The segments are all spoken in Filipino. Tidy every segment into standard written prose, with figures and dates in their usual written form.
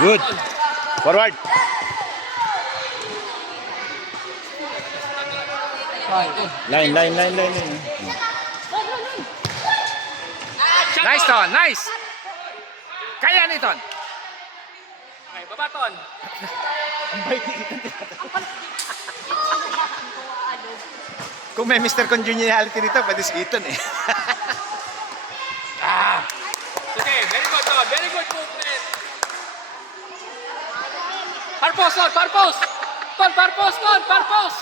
Good. Forward. Line. Nice, Ton. Nice. Kaya ni Ton. Okay, baba, Ton. Kung may Mr. Congeniality dito, pwede si Ethan eh. Okay, very good, Ton. Very good movement. Parpos, Ton. Parpos. Ton, parpos, Ton. Parpos.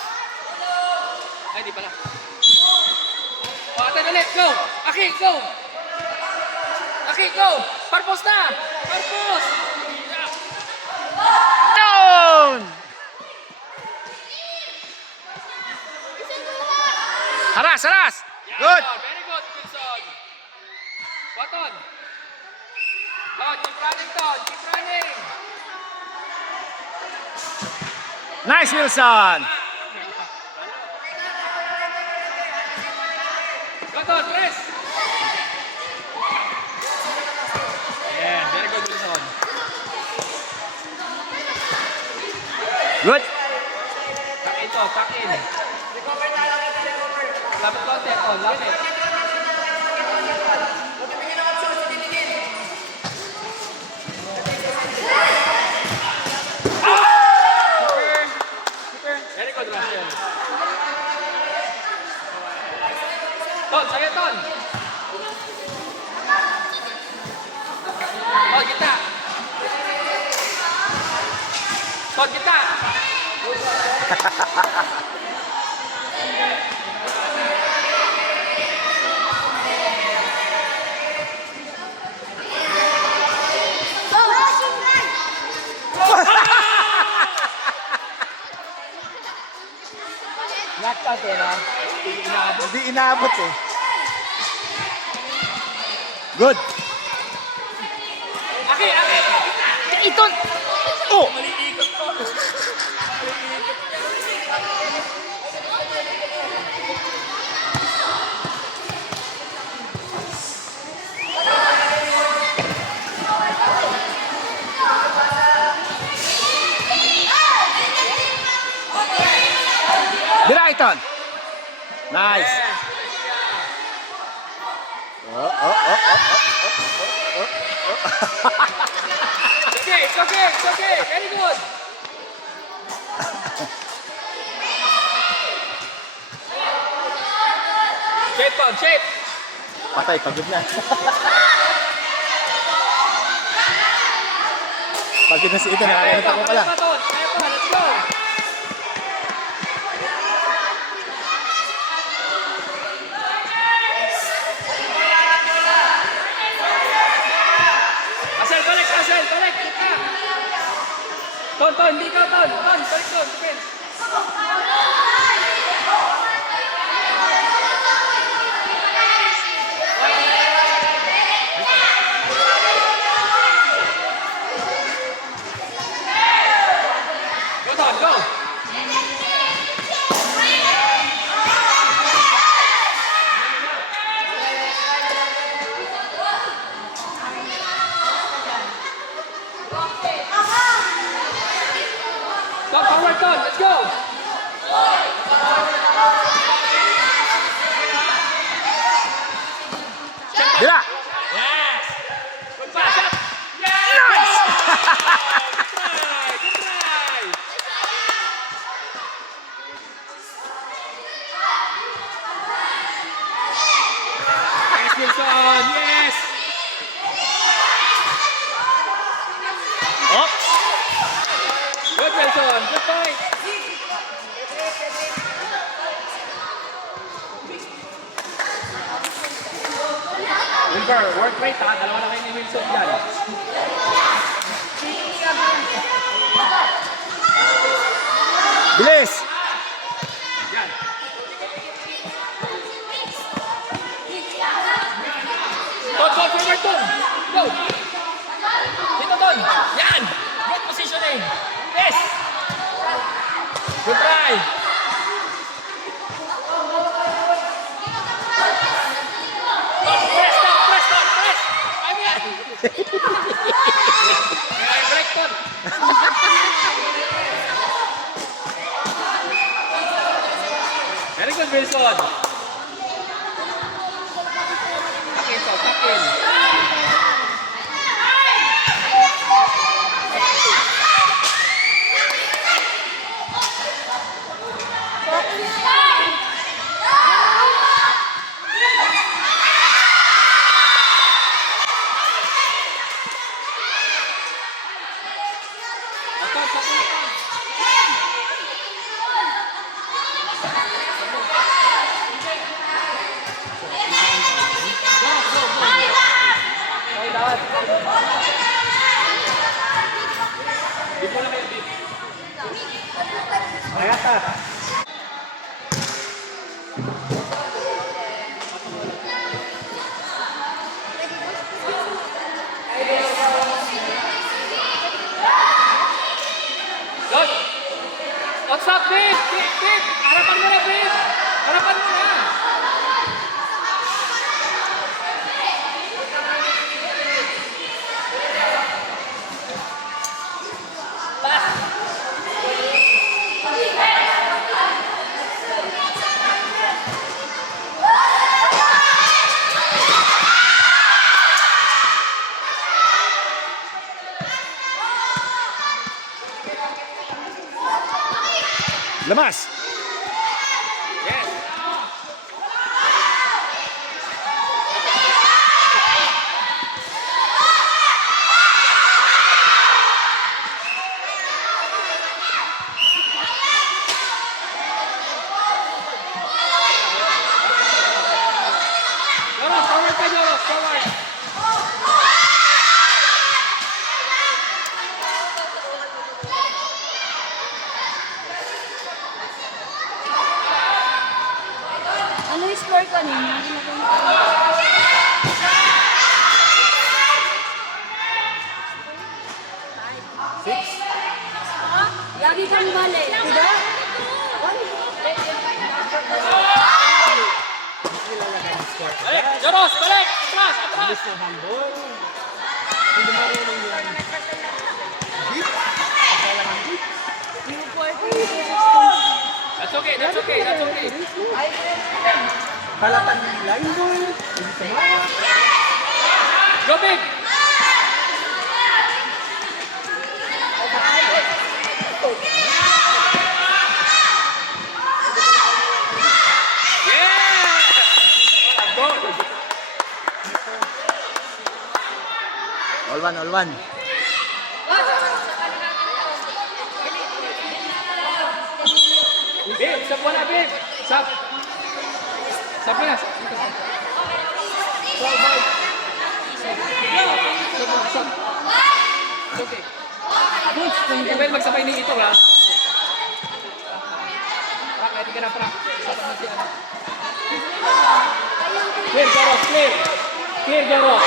Ay, di pala. O, ate, ulit. Go. Aki, go. Aki, go. Parpos na. Parpos. Down! Haras, haras. Good. Very good, Wilson. Button. Oh, keep running, Ton. Keep running. Nice, Wilson. Go, Ton. Press. Yeah, very good, Wilson. Good. Tuck in to, tuck in. Lapit konti, Ton. Lapit. Very good, Russell. Ton, sa'yo, Ton. Ton, kita. Ton, kita. Knockout eh, no? Hindi inaabot eh. Good. Aki, aki! Iton. Oh! Maliikot ko. Dira, Iton. Nice. Okay, it's okay, it's okay. Very good. Shape, Ton, shape. Patay, pagod na. Pagod na si Ethan, nakakalimutan ko pala. Kaya pa, Ton. Kaya pa, let's go. Asel, balik, Asel, balik. Kita. Ton, Ton, hindi ka, Ton. Ton, balik, Ton. Defense. Go, Ton, go. Ton, forward, Ton. Let's go. Dira! Yes. Good pass up. Yes. Nice! Good try. Good try. Yes, Wilson. Yes. Up! Good, Wilson. Good point. Wilbur, work rate ha. Dalawa na kayo ni Wilson dyan. Bilis! Yan. Ton, forward, Ton. Go. Dito, Ton. Yan. Good positioning. Yes. Good try. Ton, press, Ton. Press, Ton. Press. Kaya yan. May break, Ton. Labas. Yes. Joros, forward ka, Joros, forward. Ano yung score kanina? Lagi kang mali, di ba? Balik, Joros, balik! Atras, atras! That's okay, that's okay, that's okay. Kalatan line ball. Go big! Yeah! Go! All one, all one. Babe, sab mo na, babe. Sab. Sab mo na. Sab. Sab. Okay. Well, magsabay ni ito, ha? Prak, hindi ka na prak. Sab mo siya. Clear, Joros, clear. Clear, Joros.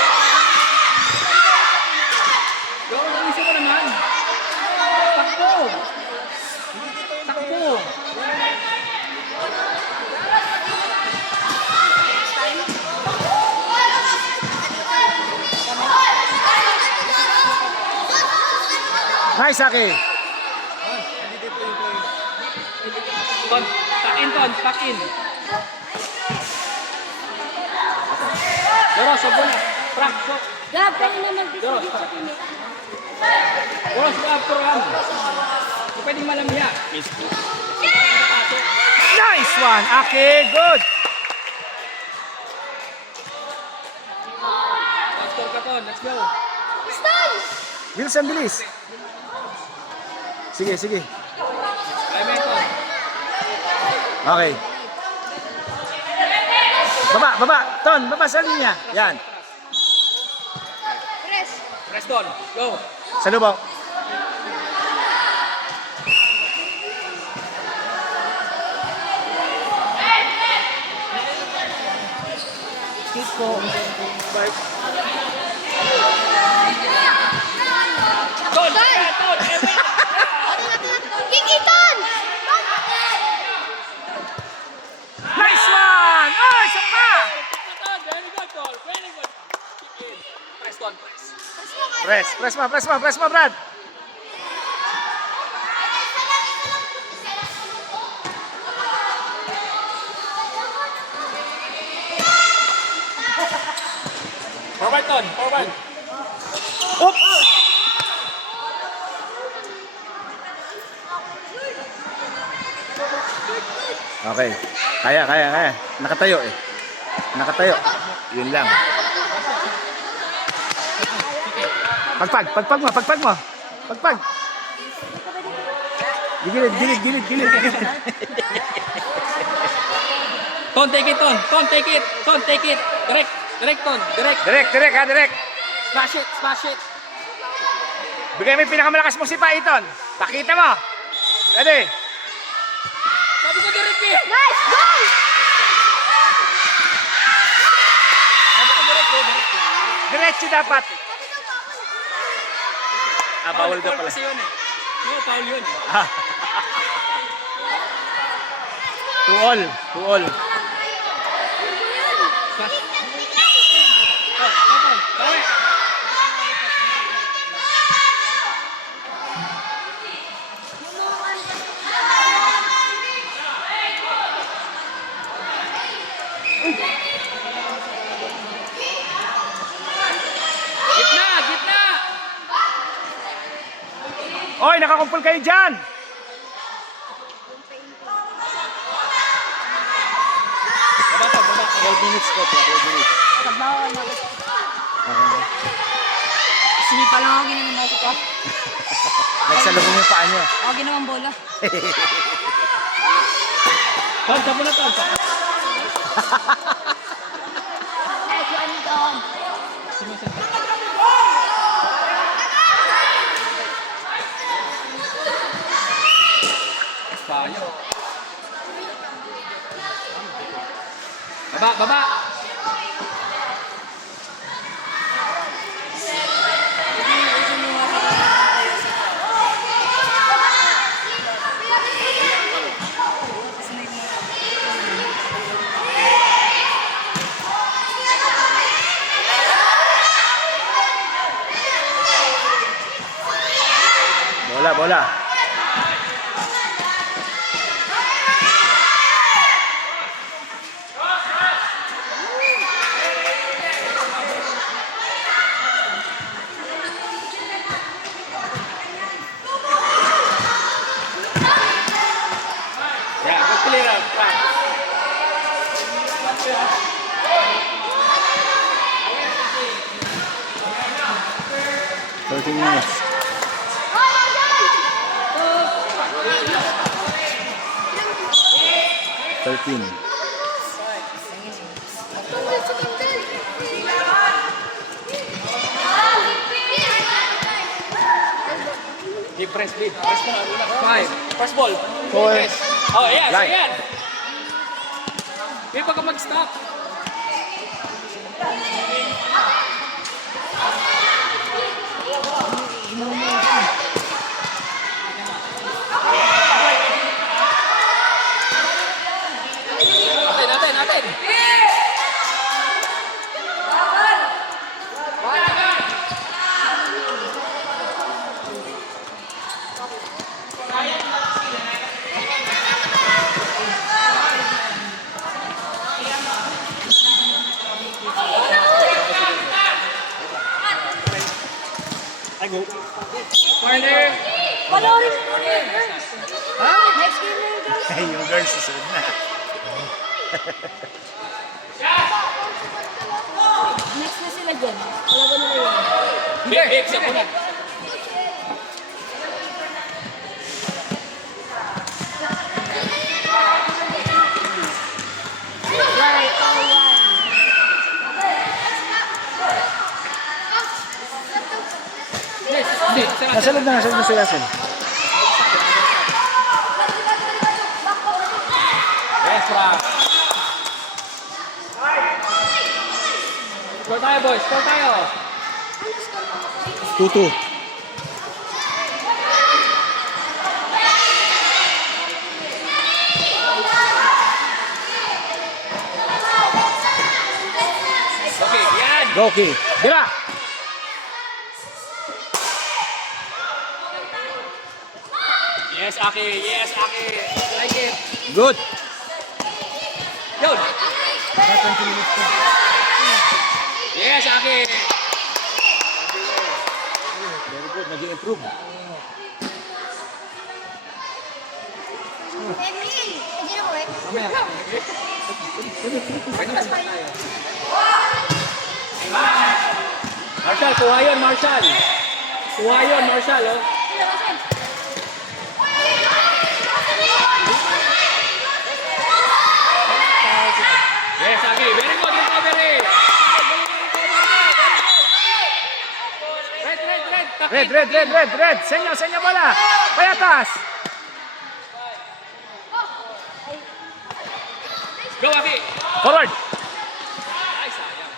Joros, ang isa mo naman. Takbo. Takbo. Nice, Aki. Ton, tuck in, Ton, tuck in. Joros, sabo na. Prak, so. Gab, kayo na nag-distribute sa tinik. Joros, grab program. Kung pwedeng malamya. Nice one, Aki. Good. Let's go, Ton, let's go. Wilson, bilis. Sige, sige. Kaya mo, Ton. Okay. Baba, baba. Ton, baba sa linya. Yan. Press, Ton. Go. Sa lubong. Ton, Ton. Kikiton! Nice one! Oh, isa pa! Ton, very good, Ton. Very good. Kick in. Press, Ton, press. Press mo, Brad. Forward, Ton. Forward. Oops! Okay. Kaya. Nakatayo eh. Nakatayo. Yun lang. Pagpag mo. Pagpag. Gilid. Ton, take it, Ton. Ton, take it. Ton, take it. Direct, Ton. Direct. Direct. Smash it. Bigay mo yung pinakamalakas mong sipa, Iton. Pakita mo. Ready? Sabi ko direct eh. Nice! Go! Sabi ko direct eh. Diretso dapat. Bawal daw Foul pala. kasi yun eh. No, foul yun. To all. Smash. Ton. Bawi. Gitna. Oy, nakakumpul kayo dyan. 12 minutes ko, 12 minutes. Trabaho na. Okay. Sinipa lang ako ginamang baso ko. Nagsalubong yung paa niya. Ako ginamang bola. Ton, sapo na ton. Sayang. Baba, baba. Bola, bola. Yeah, good clear out. Track. 13 minutes. Thirteen. Deep press, deep. Press mo nga muna. 5. First ball. 4. Press. Oh, yes, Line. ayan. Hindi pa ka mag-stop. Natin. I go. Corner. Panoorin mo muna yung girls. Ha? Next game na yung girls. Ay, yung girls susunod na. Next na sila dyan. Kalaban nila yun. Big, sa muna. Right, all one. Yes, hindi. Nasalad na si Yasin. Yes, Frank. Score tayo, boys. Score tayo. 2-2. Okay, yan. Go, Ki. Dira! Yes, Aki. Yes, Aki. Like it. Good. Yun. Yes, Aki. Very good. Nag-i-improve. Mamaya. Pwede na tayo. Marshall, kuha yun, Marshall. Kuha yun, Marshall, oh. Yes, Aki. Very good recovery. Red. Senyo bola. Payatas. Go, Aki. Forward. Ay, sayang.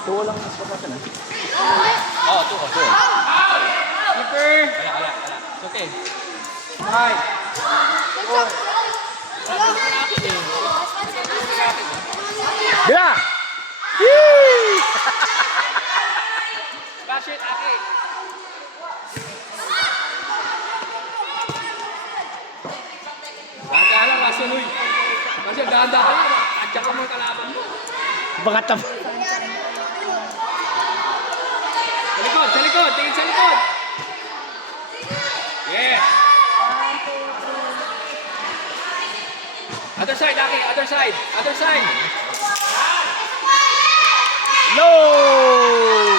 Tuwa lang mas pagkatan. Oh, two. Keeper. Wala. It's okay. Right. Dira! Yee! Bash it, Aki. Dahan-dahan lang, siya, dahan-dahan lang. Andiyan ka mo yung kalaban mo. Baka tam... Sa likod, sa likod. Tingin sa likod. Yeah. Other side, Aki. Other side. Other side. Low!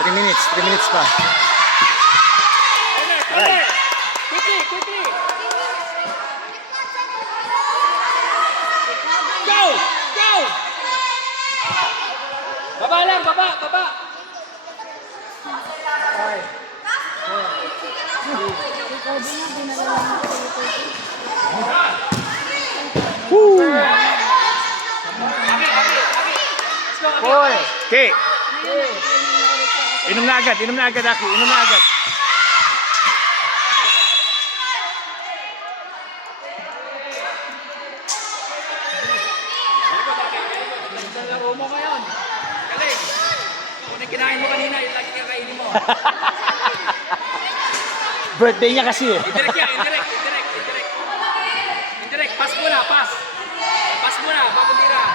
3 minutes. 3 minutes pa. Over, over. Quickly, quickly. Go! Go! Baba lang, baba, baba. Ikaw din yung dinala lang ako Woo! Aki, Aki, Aki. Let's go, Aki. Boy! Okay. Inom na agad, Aki. Inom na agad. Very good, Aki. Very good. Ganda ng laro mo ngayon. Galing. Kung yung kinain mo kanina, yung lagi kakainin mo. Birthday niya kasi eh. Indirect yan, indirect, indirect, indirect. Indirect, pass muna, pass. Pass muna, bago tira.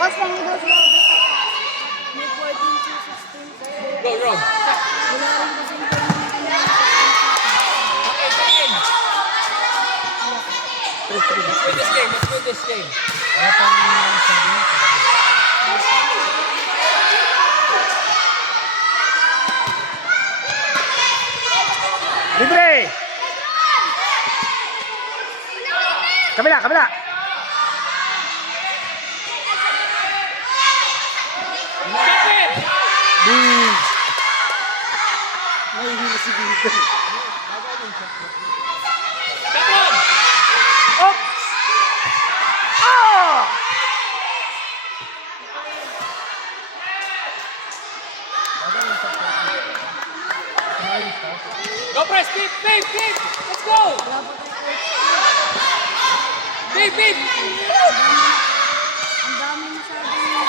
Boss, pangidol sila ako dito. May 14 to 16. Go, Ron. Wala rin kasi yung Okay, second. Let's win this game, let's win this game. Libre! Kabila, kabila! Check it! Boom! Nahihilo si Vito. Patron! Oops! Oh! Go press, keep, keep, keep! Let's go! Keep, keep! Ang dami masyadong yung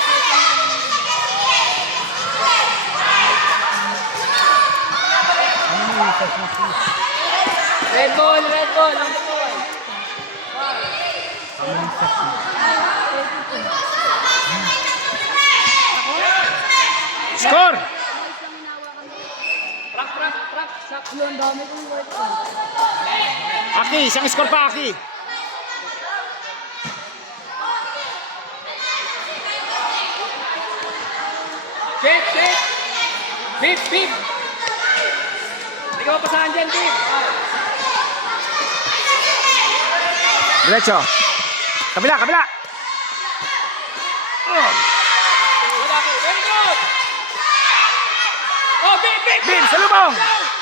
Red ball, red ball, red ball. Score! Prak, prak, prak, sak. Ang dami kong workout. Aki, isang score pa, Aki. Shake, shake! Beep, beep! Hindi ka mapasahan dyan, beep! Diretso. Kabila, kabila! Oh. Good, Aki. Very good! Oh, beep, beep! Beep, salubong! Go!